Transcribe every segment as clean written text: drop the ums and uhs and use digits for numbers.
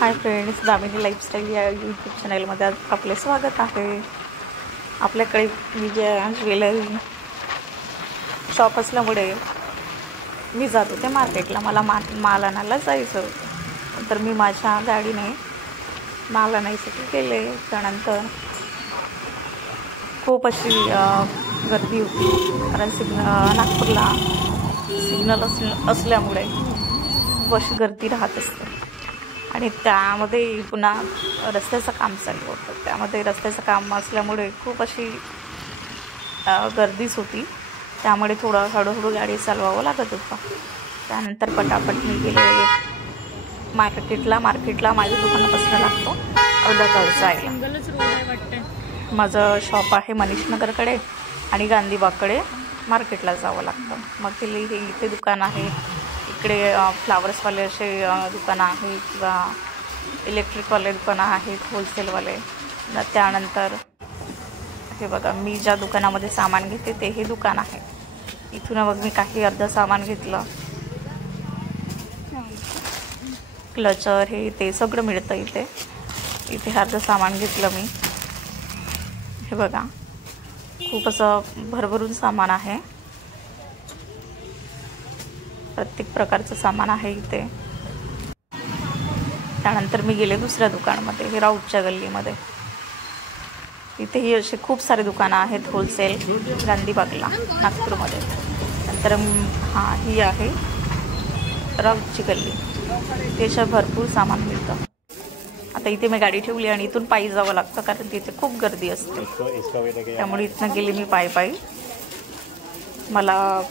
Hi friends, Damini lifestyle या YouTube चॅनलमध्ये आज आपले स्वागत आहे. आपल्याकडे विजय ज्वेलरी शॉप असल्यामुळे मी जात होते मार्केटला. मला माल आणायला जायचं होतं, तर मी माझ्या गाडीने माल आणायसाठी गेले. त्यानंतर खूप अशी गर्दी होती, कारण नागपूरला सिग्नल असल्यामुळे खूप अशी गर्दी राहत असते. आणि त्यामध्ये पुन्हा रस्त्याचं काम चालू होतं. त्यामध्ये रस्त्याचं काम असल्यामुळे खूप अशी गर्दीच होती. त्यामुळे थोडं हळूहळू गाडी चालवावं लागत होतं. त्यानंतर पटापट मी गेले मार्केटला माझ्या दुकानापासून लागतो अर्धा तास जायला. माझं शॉप आहे मनीष नगरकडे आणि गांधीबागकडे मार्केटला जावं लागतं. मग हे इथे दुकान आहे. इकडे फ्लावर्सवाले असे दुकानं आहे किंवा इलेक्ट्रिकवाले दुकानं आहेत, होलसेलवाले. त्यानंतर हे बघा, मी ज्या दुकानामध्ये सामान घेते ते हे दुकान आहे. इथून मग मी काही अर्धं सामान घेतलं. क्लचर हे ते सगळं मिळतं इथे अर्धं सामान घेतलं मी. हे बघा, खूप असं भरभरून सामान आहे. प्रत्येक प्रकारचं सामान आहे इथे. त्यानंतर मी गेले दुसऱ्या दुकानामध्ये, हे राऊतच्या गल्लीमध्ये. इथेही असे खूप सारे दुकानं आहेत होलसेल गांधीबागला नागपूरमध्ये. नंतर ही आहे राऊतची गल्ली. त्याच्या भरपूर सामान मिळतं. आता इथे मी गाडी ठेवली आणि इथून पायी जावं लागतं, कारण तिथे खूप गर्दी असते. त्यामुळे इथनं गेली मी पायी. मला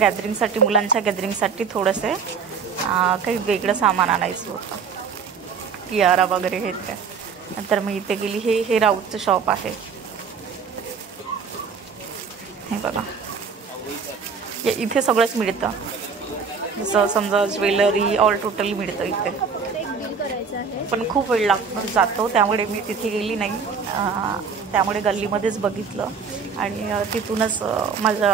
गॅदरिंगसाठी, मुलांच्या गॅदरिंगसाठी थोडंसे काही वेगळं सामान आणायचं होतं, टियारा वगैरे हे ते. नंतर मी इथे गेली. हे राऊतचं शॉप आहे. हे बघा, इथे सगळंच मिळतं. जसं समजा ज्वेलरी ऑल टोटल मिळतं इथे. पण खूप वेळ जातो, त्यामुळे मी तिथे गेली नाही. त्यामुळे गल्लीमध्येच बघितलं आणि तिथूनच माझ्या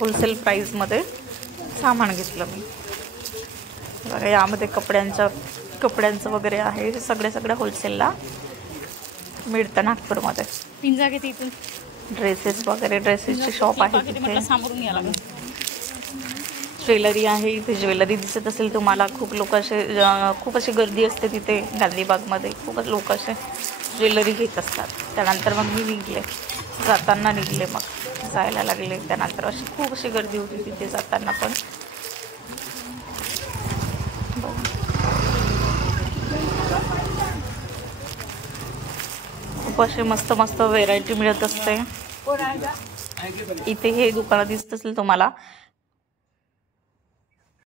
होलसेल प्राईजमध्ये सामान घेतलं मी. बघा, यामध्ये कपड्यांचं वगैरे आहे. हे सगळं होलसेलला मिळतं नागपूरमध्ये. पिंजा घेते इथून. ड्रेसेस वगैरे, ड्रेसेसचे शॉप आहे तिथे. ज्वेलरी आहे इथे. ज्वेलरी दिसत असेल तुम्हाला. खूप अशी गर्दी असते तिथे गांधीबागमध्ये. खूपच लोक असे ज्वेलरी घेत असतात. त्यानंतर मग मी निघले, मग जायला लागले. त्यानंतर खूप अशी गर्दी होती तिथे जाताना पण. खूप असे मस्त व्हेरायटी मिळत असते इथे. हे दुकानं दिसत असेल तुम्हाला,